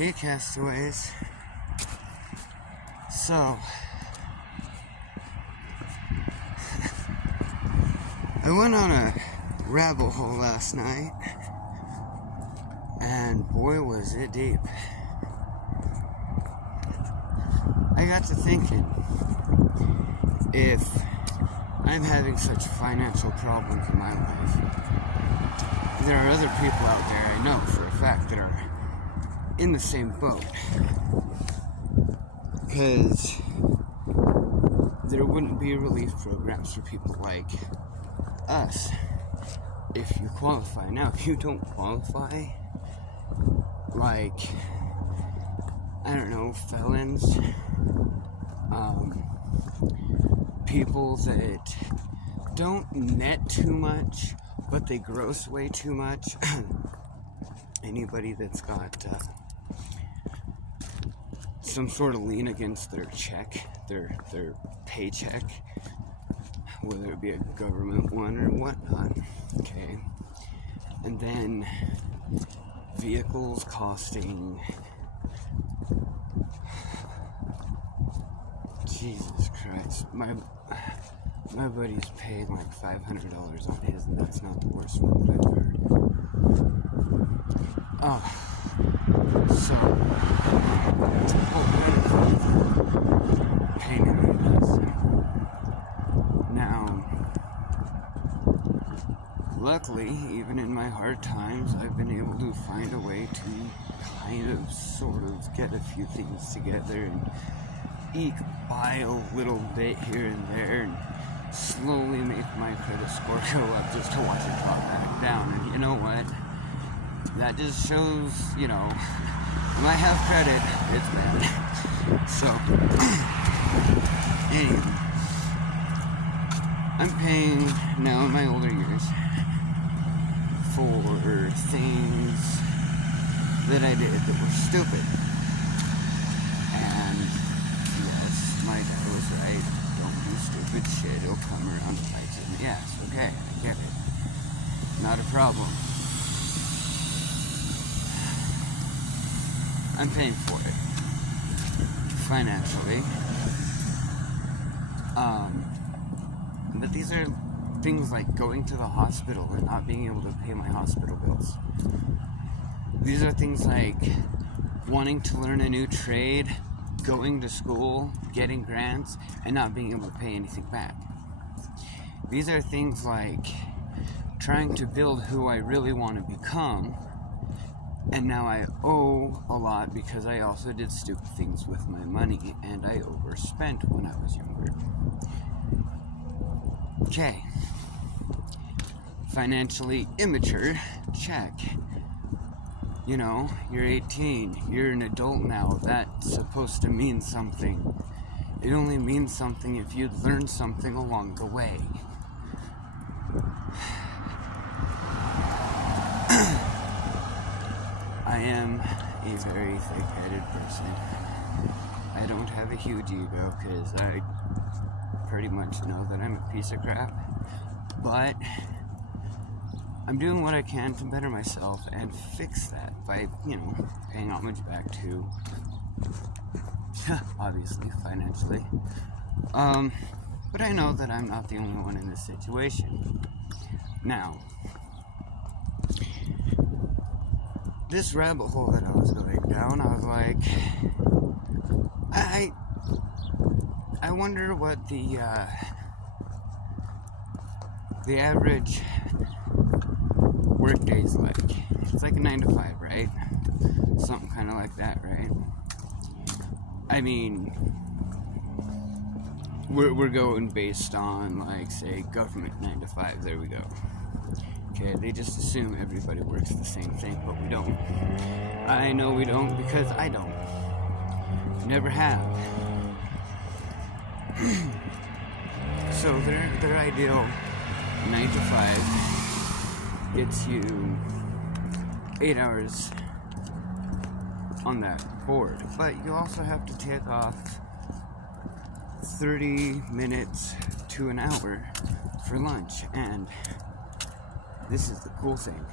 Hey, castaways. So, I went on a rabbit hole last night, and boy was it deep. I got to thinking, if I'm having such financial problems in my life, there are other people out there I know for a fact that are in the same boat. Because there wouldn't be relief programs for people like us if you qualify. Now, if you don't qualify, like, I don't know, felons, people that don't net too much, but they gross way too much, anybody that's got some sort of lien against their check, their paycheck, whether it be a government one or whatnot, okay? And then vehicles costing, Jesus Christ, my buddy's paid like $500 on his, and that's not the worst one that I've heard. So, pain in the ass. Now, luckily, even in my hard times, I've been able to find a way to kind of, sort of get a few things together and eke by a little bit here and there, and slowly make my credit score go up just to watch it drop back down. And you know what? That just shows, when I have credit, it's bad. So, anyway, I'm paying now in my older years for things that I did that were stupid. And yes, my dad was right. Don't do stupid shit. It'll come around and bite you in the ass. Okay, I get it. Not a problem. I'm paying for it financially. But these are things like going to the hospital and not being able to pay my hospital bills. These are things like wanting to learn a new trade, going to school, getting grants, and not being able to pay anything back. These are things like trying to build who I really want to become, and now I owe a lot because I also did stupid things with my money, and I overspent when I was younger. Okay. Financially immature, check. You're 18, you're an adult now, that's supposed to mean something. It only means something if you'd learned something along the way. I am a very thick-headed person. I don't have a huge ego because I pretty much know that I'm a piece of crap. But I'm doing what I can to better myself and fix that by, paying homage back to, obviously, financially. But I know that I'm not the only one in this situation. Now, this rabbit hole that I was going down, I was like, I wonder what the average work day's like. It's like a 9 to 5, right? Something kind of like that, right? I mean, we're going based on, like, say, government 9 to 5. There we go. Okay, they just assume everybody works the same thing, but we don't. I know we don't because I don't. Never have. So their ideal 9 to 5 gets you 8 hours on that board, but you also have to take off 30 minutes to an hour for lunch. And this is the cool thing.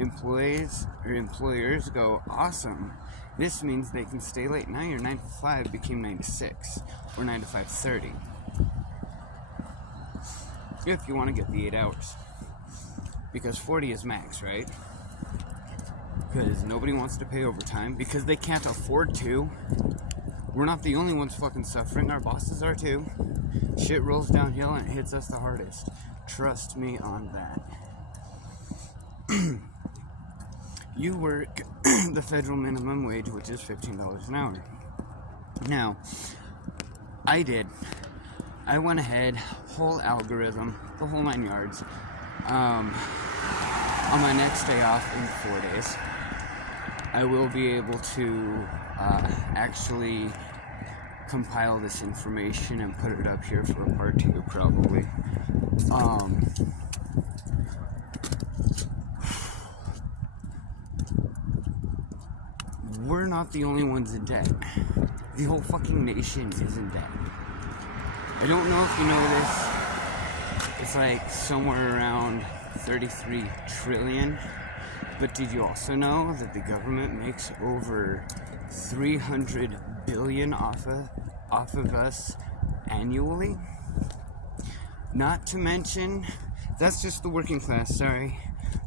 employees or employers go, awesome, this means they can stay late. Now your 9 to 5 became 9 to 6 or 9 to 5:30 if you want to get the 8 hours, because 40 is max, right? Because nobody wants to pay overtime because they can't afford to. We're not the only ones fucking suffering, our bosses are too. Shit rolls downhill and it hits us the hardest. Trust me on that. You work the federal minimum wage, which is $15 an hour. Now, I went ahead, whole algorithm, the whole 9 yards, on my next day off in 4 days. I will be able to actually compile this information and put it up here for a part 2 probably. We're not the only ones in debt. The whole fucking nation is in debt. I don't know if you know this. It's like somewhere around 33 trillion. But did you also know that the government makes over 300 billion off of us annually? Not to mention, that's just the working class, sorry.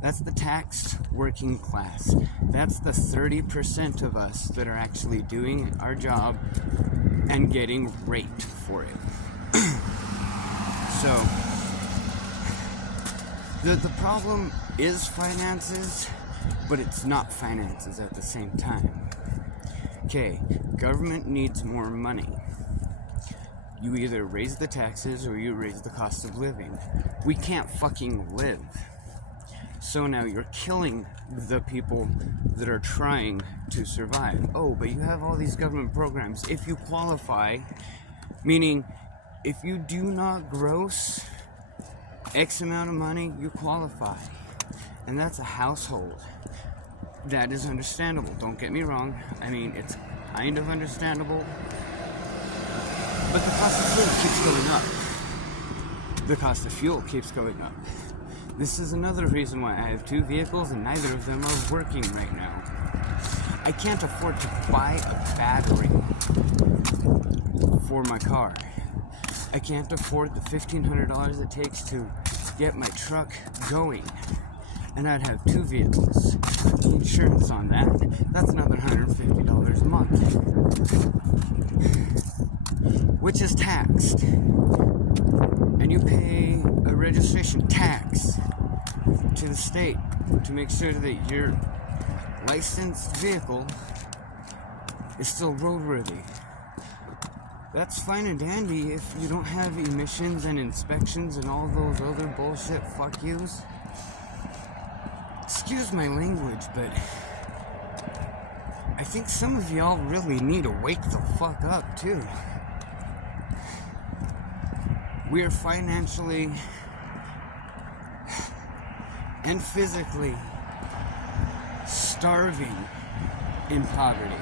That's the taxed working class. That's the 30% of us that are actually doing our job and getting raped for it. So, the problem is finances, but it's not finances at the same time. Okay, government needs more money. You either raise the taxes or you raise the cost of living. We can't fucking live. So now you're killing the people that are trying to survive. Oh, but you have all these government programs. If you qualify, meaning if you do not gross X amount of money, you qualify. And that's a household. That is understandable. Don't get me wrong. I mean, it's kind of understandable. But the cost of food keeps going up. The cost of fuel keeps going up. This is another reason why I have 2 vehicles and neither of them are working right now. I can't afford to buy a battery for my car. I can't afford the $1,500 it takes to get my truck going. And I'd have 2 vehicles. Insurance on that, that's another $150 a month. Which is taxed. And you pay a registration tax to the state to make sure that your licensed vehicle is still roadworthy. That's fine and dandy if you don't have emissions and inspections and all those other bullshit fuck yous. Excuse my language, but I think some of y'all really need to wake the fuck up too. We are financially and physically starving in poverty.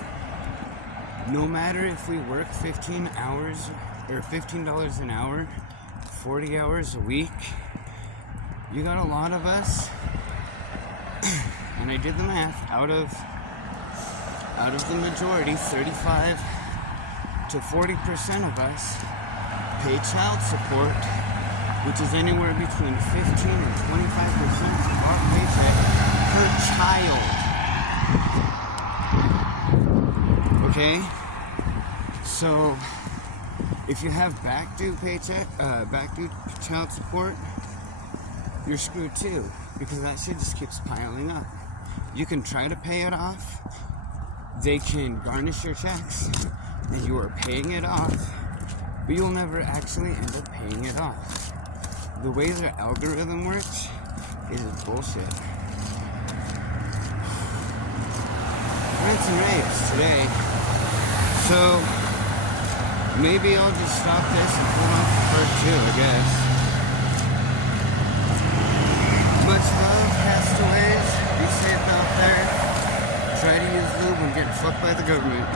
No matter if we work 15 hours or $15 an hour, 40 hours a week, you got a lot of us, and I did the math, out of the majority, 35 to 40% of us pay child support, which is anywhere between 15 and 25% of our paycheck per child. Okay? So, if you have back due child support, you're screwed too, because that shit just keeps piling up. You can try to pay it off, they can garnish your checks, and you are paying it off, but you'll never actually end up paying it off. The way their algorithm works is bullshit. Rants and raves today. So, maybe I'll just stop this and hold on for part 2, I guess. Much love, castaways. Be safe out there. Try to use lube when getting fucked by the government.